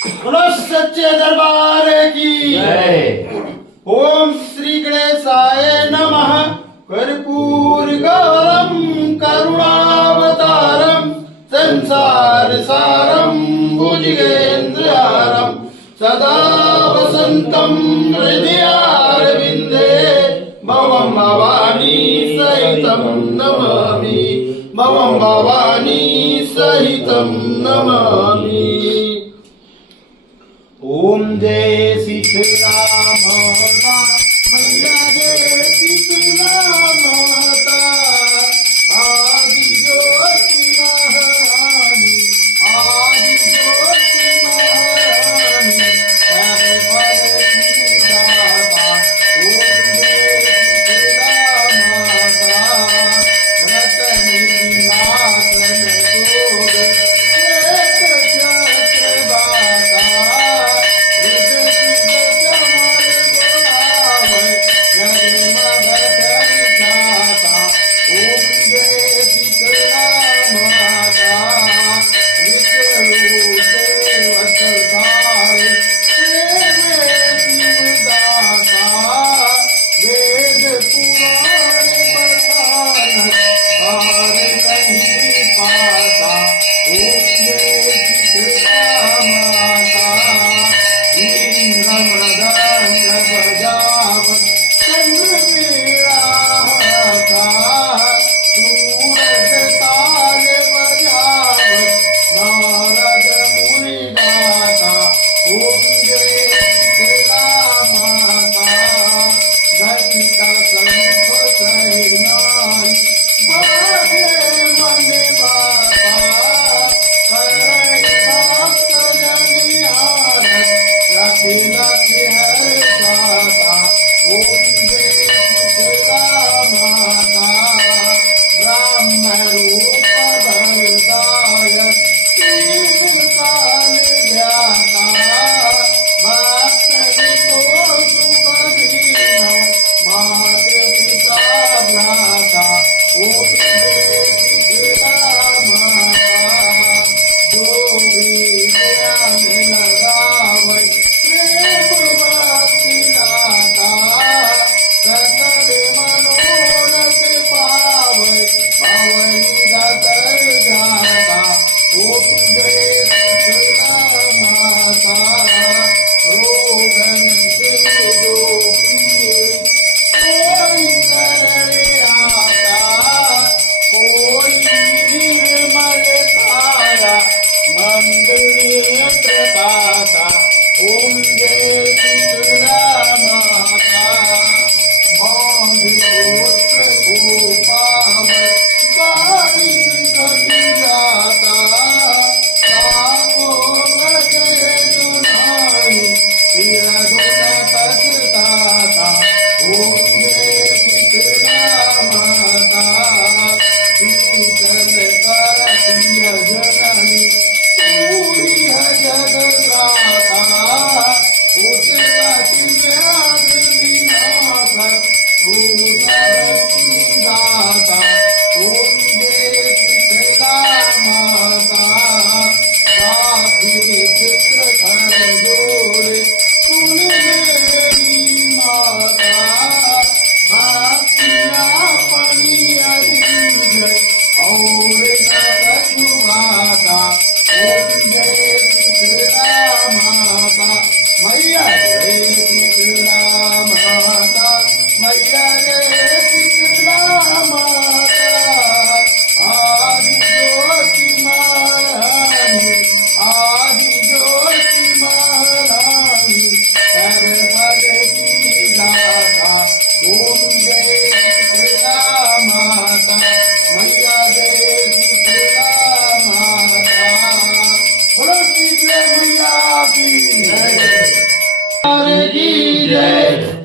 बोलो सच्चे दरबार की ओम श्री गणेशाय नमः। कर्पूर गौरम करुणावतारम संसार सारम भुजगेन्द्रहारम सदा वसंतम हृदयारविंदे भवं भवानी सहितं नमामि। भवं भवानी सहितं नमामि। ओम जय शीतला माता मैया जय शीतला माता आदि ज्योति महारानी आदि ज्योति महारानी हर पल की दाता। ओम जय शीतला माता रतन सिंहासन गोर श्वेत छत्र बाता।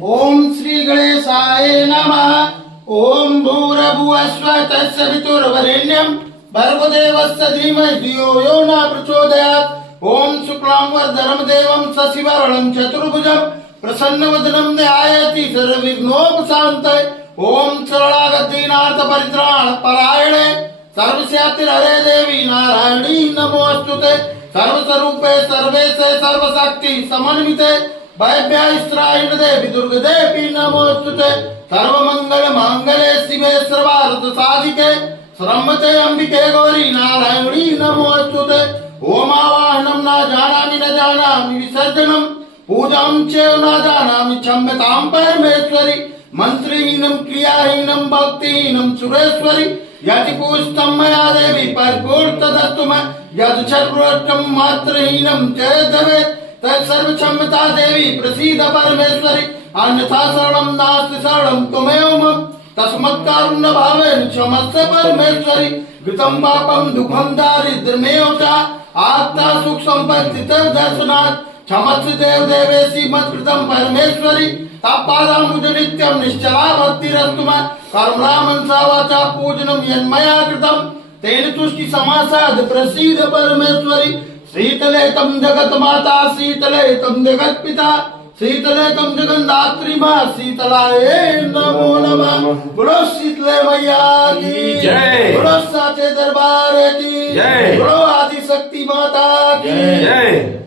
ओम श्री गणेशाय नमः। ओम भूर्भुवस्सुः तत्सवितुर्वरेण्यं भर्गो देवस्य धीमहि धियो यो न प्रचोदयात्। ओम शुक्लांबरधरं देवं शशिवर्णं चतुर्भुजं प्रसन्नवदनं ध्यायति सर्वविघ्नोपशान्तये। ओम शरणागत परित्राण परायणे सर्वस्याति हरे देवी नारायणी नमोस्तुते। सर्वस्वरूपे सर्वेशे सर्वशक्ति समन्विते वैभ्यास्त्रायण देवी दुर्गदेवी नमोस्तुते सर्वमंगल मांगल्ये शिवे सर्वार्थ साधिके श्रमते अंबिके गौरी नारायणी नमोस्तुते ओम आवाहनं न जानामि विसर्जनं पूजां च न जानामि क्षम्यतां परमेश्वरि मंत्रहीनं क्रियाहीनं भक्तिहीनं सुरेश्वरि यदि पूजितं मया देवी परिपूर्णतदस्तु मे यदि सर्वोत्तम मात्रहीनं च भवेत् तत्सर्व क्षम्यता देवी प्रसीद परमेश्वरि अन्यथा शरणं नास्ति शरणं त्वमेव मम तस्मत् कारुण्य भावेन क्षमस्व परमेश्वरि कृतं पापं दुःखं दारिद्र्यमेव च आत्मा सुख संपत्ति दर्शनात् क्षमस्व देव देवेशी मत्कृतं परमेश्वरि तत्पादाम्बुज नित्यं निश्चला भक्तिरस्तु मे कर्मणा मनसा वाचा पूजनं यन्मया कृतं तेन तुष्टि समासाद प्रसीद परमेश्वरि शीतले तं जगत माता शीतले तं जगत पिता शीतले तं जगन्धात्री मां शीतलाये नमो नमः बोलो शीतले मैया की जय बोलो साचे दरबार की जय बोलो आदि शक्ति माता की जय